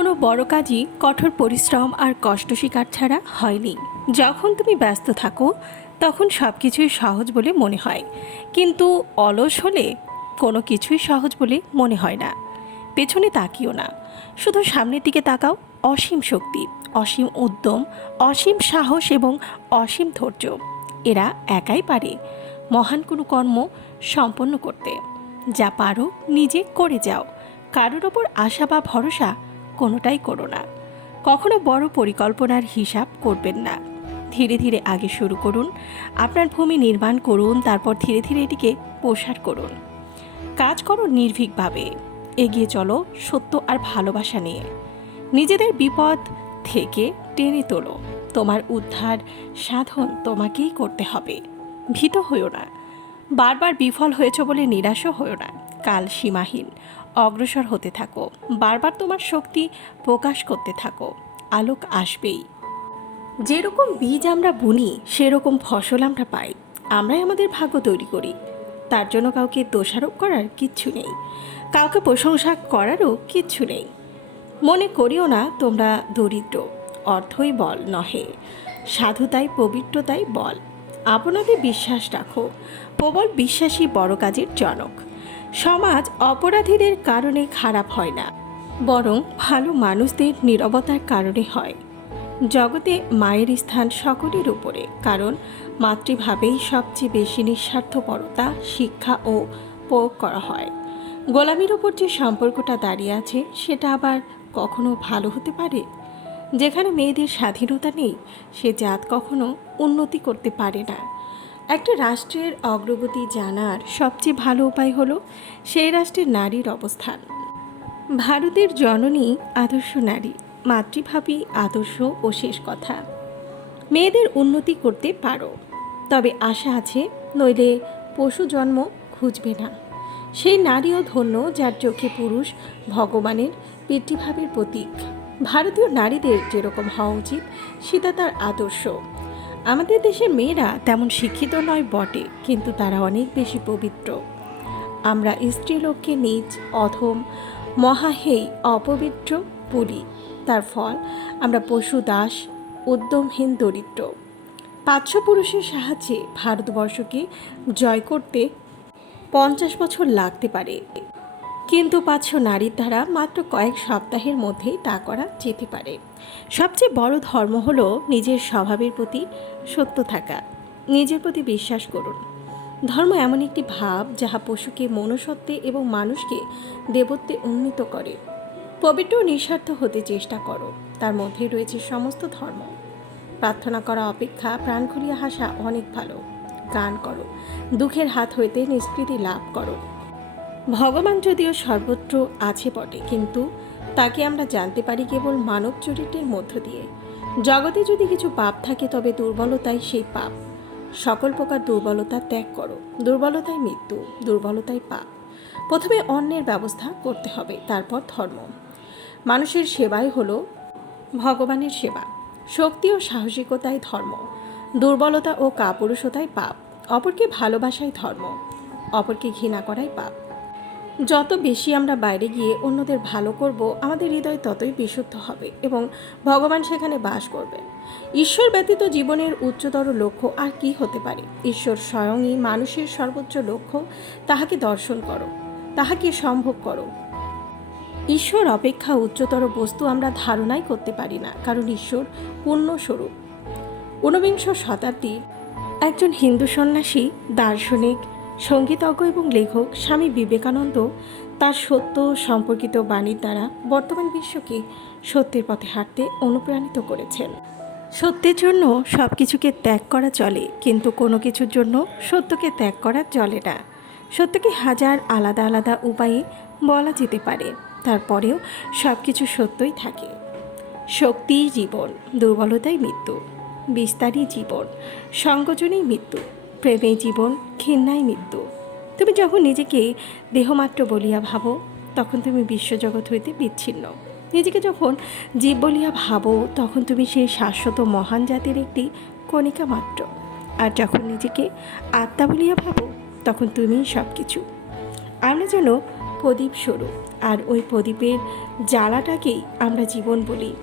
কোনো বড় কাজই কঠোর পরিশ্রম আর কষ্ট স্বীকার ছাড়া হয়নি। যখন তুমি ব্যস্ত থাকো, তখন সব কিছুই সহজ বলে মনে হয়। কিন্তু অলস হলে কোনো কিছুই সহজ বলে মনে হয় না। পেছনে তাকিও না। শুধু সামনের দিকে তাকাও, অসীম শক্তি, অসীম উদ্যম, অসীম সাহস এবং অসীম ধৈর্য। এরা একাই পারে মহান কোনো কর্ম সম্পন্ন করতে। যা পারো, নিজে করে যাও। কারোর ওপর আশা বা ভরসা কোনোটাই করো না। কখনো বড় পরিকল্পনার হিসাব করবেন না। ধীরে ধীরে আগে শুরু করুন, আপনার ভূমি নির্মাণ করুন, তারপর ধীরে ধীরে এটিকে প্রসার করুন। কাজ করো নির্ভীকভাবে, এগিয়ে চলো সত্য আর ভালোবাসা নিয়ে। নিজেদের বিপদ থেকে টেনে তোলো। তোমার উদ্ধার সাধন তোমাকেই করতে হবে। ভীত হইও না। বারবার বিফল হয়েছ বলে নিরাশও হইও না। কাল সীমাহীন। অগ্রসর হতে থাকো। বারবার তোমার শক্তি প্রকাশ করতে থাকো। আলোক আসবেই। যেরকম বীজ আমরা বুনি, সেরকম ফসল আমরা পাই। আমরাই আমাদের ভাগ্য তৈরি করি। তার জন্য কাউকে দোষারোপ করার কিচ্ছু নেই। কাউকে প্রশংসা করারও কিচ্ছু নেই। মনে করিও না তোমরা দরিদ্র। অর্থই বল নহে। সাধুতাই পবিত্রতাই বল। আপনাদের বিশ্বাস রাখো। প্রবল বিশ্বাসী বড় কাজের জনক। সমাজ অপরাধীদের কারণে খারাপ হয় না, বরং ভালো মানুষদের নীরবতার কারণে হয়। জগতে মায়ের স্থান সকলের উপরে, কারণ মাতৃভাবেই সবচেয়ে বেশি নিঃস্বার্থপরতা, শিক্ষা ও প্রয়োগ করা হয়। গোলামির ওপর যে সম্পর্কটা দাঁড়িয়ে আছে, সেটা আবার কখনো ভালো হতে পারে? যেখানে মেয়েদের স্বাধীনতা নেই, সে জাত কখনো উন্নতি করতে পারে না। একটা রাষ্ট্রের অগ্রগতি জানার সবচেয়ে ভালো উপায় হলো সেই রাষ্ট্রের নারীর অবস্থান। ভারতের জননী আদর্শ নারী, মাতৃভাবী, আদর্শ ও শেষ কথা। মেয়েদের উন্নতি করতে পারো, তবে আশা আছে নইলে পশু জন্ম খুঁজবে না। সেই নারীও ধন্য যার চোখে পুরুষ ভগবানের পিতৃভাবের প্রতীক। ভারতীয় নারীদের যেরকম হওয়া উচিত, সেটা তার আদর্শ। আমাদের দেশের মেয়েরা তেমন শিক্ষিত নয় বটে, কিন্তু তারা অনেক বেশি পবিত্র। আমরা স্ত্রীলোককে নিজ, অধম, মহাহেই, অপবিত্র পুরী তার ফল, আমরা পশু দাস, উদ্যমহীন দরিদ্র। পাঁচশো পুরুষের সাহায্যে ভারতবর্ষকে জয় করতে পঞ্চাশ বছর লাগতে পারে। কিন্তু পাঁচশো নারীর দ্বারা মাত্র কয়েক সপ্তাহের মধ্যেই তা করা যেতে পারে। সবচেয়ে বড় ধর্ম হলো নিজের স্বভাবের প্রতি সত্য থাকা। নিজের প্রতি বিশ্বাস করুন। ধর্ম এমন একটি ভাব যাহা পশুকে মনুষ্যত্বে এবং মানুষকে দেবত্বে উন্নীত করে। পবিত্র নিঃস্বার্থ হতে চেষ্টা করো, তার মধ্যে রয়েছে সমস্ত ধর্ম। প্রার্থনা করা অপেক্ষা প্রাণ খুলিয়া হাসা অনেক ভালো। গান করো, দুঃখের হাত হইতে নিষ্কৃতি লাভ করো। ভগবান যদিও সর্বত্র আছে বটে, কিন্তু তাকে আমরা জানতে পারি কেবল মানব চরিত্রের মধ্য দিয়ে। জগতে যদি কিছু পাপ থাকে, তবে দুর্বলতাই সেই পাপ। সকল প্রকার দুর্বলতা ত্যাগ করো। দুর্বলতাই মৃত্যু, দুর্বলতাই পাপ। প্রথমে অন্যের ব্যবস্থা করতে হবে, তারপর ধর্ম। মানুষের সেবাই হলো ভগবানের সেবা। শক্তি ও সাহসিকতাই ধর্ম। দুর্বলতা ও কাপুরুষতাই পাপ। অপরকে ভালোবাসাই ধর্ম। অপরকে ঘৃণা করাই পাপ। যত বেশি আমরা বাইরে গিয়ে অন্যদের ভালো করব, আমাদের হৃদয় ততই বিশুদ্ধ হবে এবং ভগবান সেখানে বাস করবে। ঈশ্বর ব্যতীত জীবনের উচ্চতর লক্ষ্য আর কি হতে পারে? ঈশ্বর স্বয়ংই মানুষের সর্বোচ্চ লক্ষ্য। তাহাকে দর্শন করো, তাহাকে সম্ভব করো। ঈশ্বর অপেক্ষা উচ্চতর বস্তু আমরা ধারণাই করতে পারি না, কারণ ঈশ্বর পূর্ণস্বরূপ। ঊনবিংশ শতাব্দীর একজন হিন্দু সন্ন্যাসী দার্শনিক সঙ্গীতজ্ঞ এবং লেখক স্বামী বিবেকানন্দ তার সত্য সম্পর্কিত বাণীর দ্বারা বর্তমান বিশ্বকে সত্যের পথে হাঁটতে অনুপ্রাণিত করেছেন। সত্যের জন্য সব কিছুকে ত্যাগ করা চলে, কিন্তু কোনো কিছুর জন্য সত্যকে ত্যাগ করা চলে না। সত্যকে হাজার আলাদা আলাদা উপায়ে বলা যেতে পারে, তারপরেও সব কিছু সত্যই থাকে। শক্তিই জীবন, দুর্বলতাই মৃত্যু, বিস্তারই জীবন সংকোচনেই মৃত্যু। প্রেমেই জীবন ঘৃণাই মৃত্যু। তুমি যখন নিজেকে দেহমাত্র বলিয়া ভাবো, তখন তুমি বিশ্বজগৎ হইতে বিচ্ছিন্ন। নিজেকে যখন জীব বলিয়া ভাবো, তখন তুমি সেই শাশ্বত মহান জাতির একটি কণিকা মাত্র। আর যখন নিজেকে আত্মা বলিয়া ভাবো, তখন তুমিই সব কিছু আমরা যেন প্রদীপ স্বরূপ, আর ওই প্রদীপের জ্বালাটাকেই আমরা জীবন বলি।